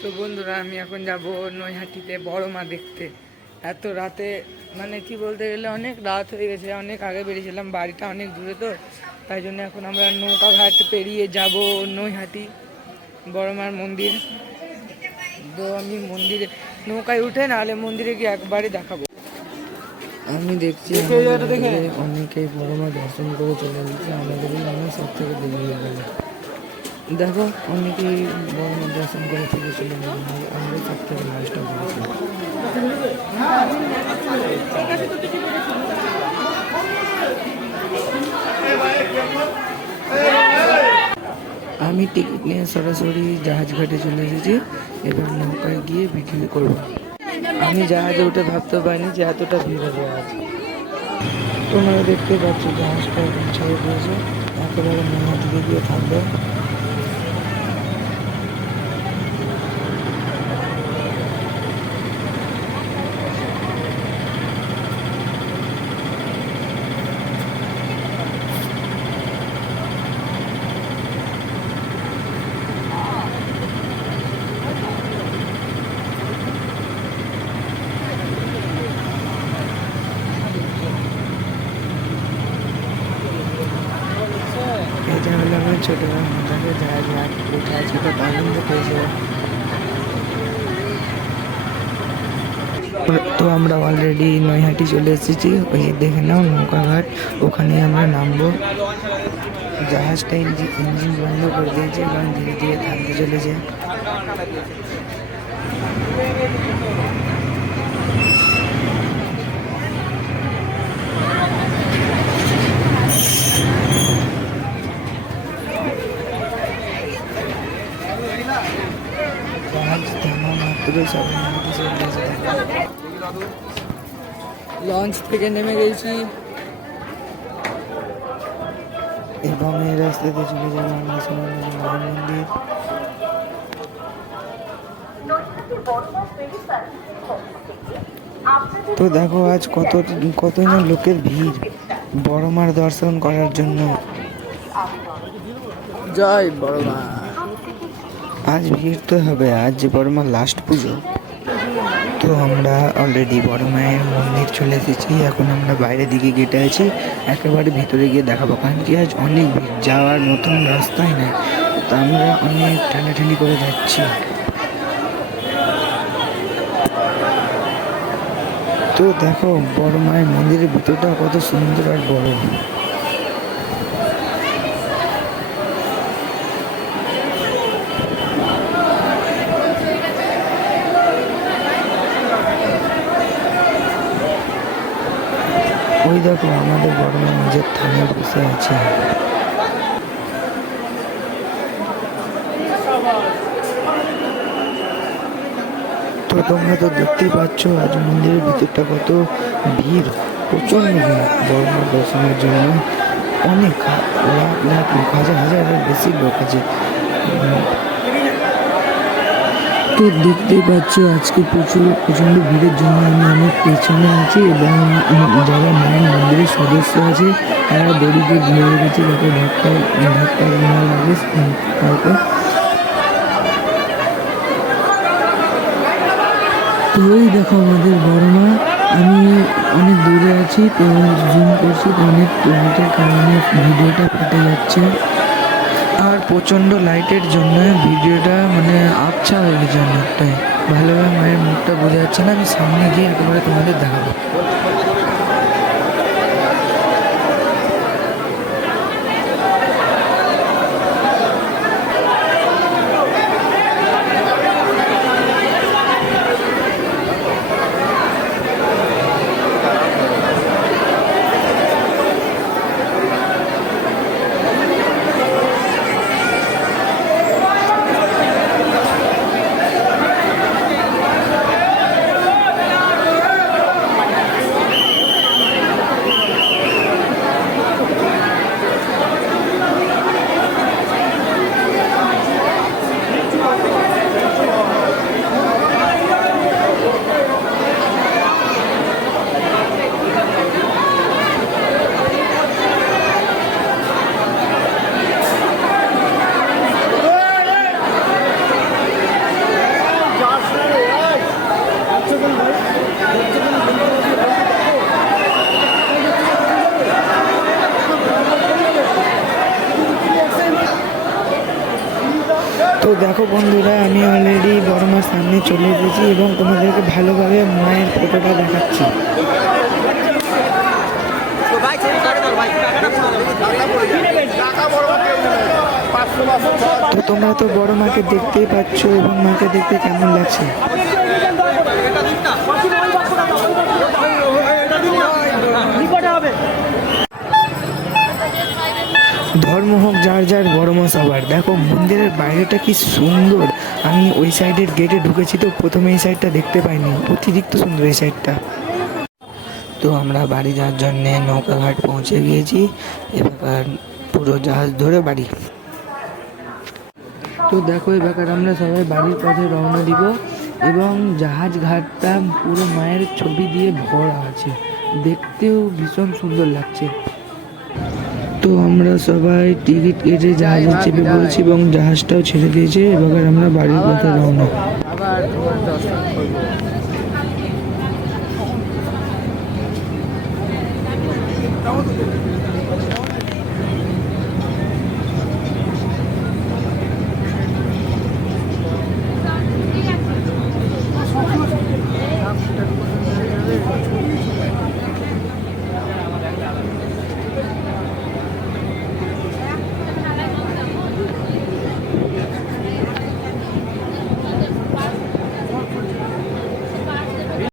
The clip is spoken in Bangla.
তো বন্ধুরা, আমি এখন যাব নৈহাটিতে বড় মা দেখতে। এত রাতে মানে কি বলতে গেলে অনেক রাত হয়ে গেছে, অনেক আগে বেরিয়েছিলাম, বাড়িটা অনেক দূরে, তো তাই জন্য এখন আমরা নৌকা ঘাট পেরিয়ে যাব নৈহাটি বড় মার মন্দির। তো আমি মন্দিরে নৌকায় উঠে নাহলে মন্দিরে গিয়ে একবারে দেখাবো। আমি দেখছি অনেকেই বড় মা দর্শন করে চলে যাচ্ছে, আমাদেরই মনে সব থেকে দেরি হয়ে গেল। দেখো অনেকেই বড় মা দর্শন করে ফিরে চলে গেল, আমরা সব থেকে লাস্টটা করেছি। আমি টিকিট নিয়ে সরাসরি জাহাজ ঘাটে চলে এসেছি, এবার নৌকায় গিয়ে ভিডিও করব। আমি জাহাজে উঠে ভাবতে পারিনি যে এতটা ভিড় হবে আজ। তোমরা দেখতে পাচ্ছ জাহাজটা এখন ছেড়ে দিয়েছে, একেবারে নৈহাটিতে গিয়ে থাকবে। এটা হলো আমার ছোটবেলার মাথাকে জাহাজ উঠে আছে, খুব আনন্দ পেয়েছে। তো আমরা অলরেডি নৈহাটি চলে এসেছি, ওই দেখে নাও নৌকা ঘাট, ওখানে আমরা নামবো। জাহাজটা ইঞ্জিন বন্ধ করে দিয়েছে এবং ধীরে ধীরে থামতে চলেছে। জাহাজ থামা মাত্রই সবাই নদীতে চলে এসে লঞ্চ থেকে নেমে গেছি এবং এই রাস্তাতে চলে যাবো আমরা সবাই মায়ের মন্দির। তো দেখো আজ কত না লোকের ভিড় বড় মার দর্শন করার জন্য। জয় বড় মা। আজ ভিড় তো হবে, আজ যে বড় মার লাস্ট পুজো। তো আমরা অলরেডি বড় মায়ের মন্দির চলে এসেছি, এখন আমরা বাইরের দিকে গেটে আছি, একেবারে ভিতরে গিয়ে দেখাবো, কারণ কি আজ অনেক ভিড়, যাওয়ার মতন রাস্তাই নেই। তো আমরা অনেক ঠেলাঠেলি করে যাচ্ছি। তো দেখো বড় মায়ের মন্দিরের ভিতরটা কত সুন্দর আর বড়। ওই দেখো আমাদের বড় মা নিজের থানায় বসে আছে। তো তোমরা তো দেখতেই পাচ্ছ আজ মন্দিরের ভিতরটা কত ভিড়, প্রচন্ড ভিড় বড় মা দর্শনের জন্য। অনেক লাখ লাখ লোক, হাজার হাজারের বেশি লোক আছে। তো দেখতেই পাচ্ছ আজকে প্রচণ্ড ভিড়ের জন্য আমি অনেক পেছনে আছি এবং যারা মায়ের মন্দিরের সদস্য আছে তারা দড়িতে ধরে রেখেছে যাতে ধাক্কা না লাগে কাউকে। তো ওই দেখো আমাদের বড় মা, আমি অনেক দূরে আছি তো জুম করছি, তো অনেক লাইটের কারণে ভিডিওটা ফেটে যাচ্ছে আর প্রচণ্ড লাইটের জন্য ভিডিওটা মানে আবছা হয়ে গেছে অনেকটাই, ভালোভাবে মায়ের মুখটা বোঝা যাচ্ছে না। আমি সামনে গিয়ে একেবারে তোমাদের দেখাবো। তো দেখো বন্ধুরা, আমি অলরেডি বড় মার সামনে চলে এসেছি এবং তোমাদেরকে ভালোভাবে মায়ের ফটোটা দেখাচ্ছি। তো তোমরা তো বড় মাকে দেখতেই পাচ্ছ এবং মাকে দেখতে কেমন লাগছে। ধর্ম হোক যার যার, বড় মা সবার। দেখো মন্দিরের বাইরেটা কি সুন্দর। আমি ওই সাইডের গেটে ঢুকেছি তো প্রথমে এই সাইডটা দেখতে পাইনি, অতিরিক্ত সুন্দর এই সাইডটা। তো আমরা বাড়ি যাওয়ার জন্যে নৌকাঘাট পৌঁছে গিয়েছি, এবার পুরো জাহাজ ধরে বাড়ি। তো দেখো এবার আমরা সবাই বাড়ির পথে রওনা দিব এবং জাহাজ ঘাটটা পুরো মায়ের ছবি দিয়ে ভরা আছে, দেখতেও ভীষণ সুন্দর লাগছে। তো আমরা সবাই টিকিট কেটে জাহাজে চেপে পড়েছি এবং জাহাজটাও ছেড়ে দিয়েছে। এবার আমরা বাড়ির পথে রওনা। আবার তোমার দর্শন করবো।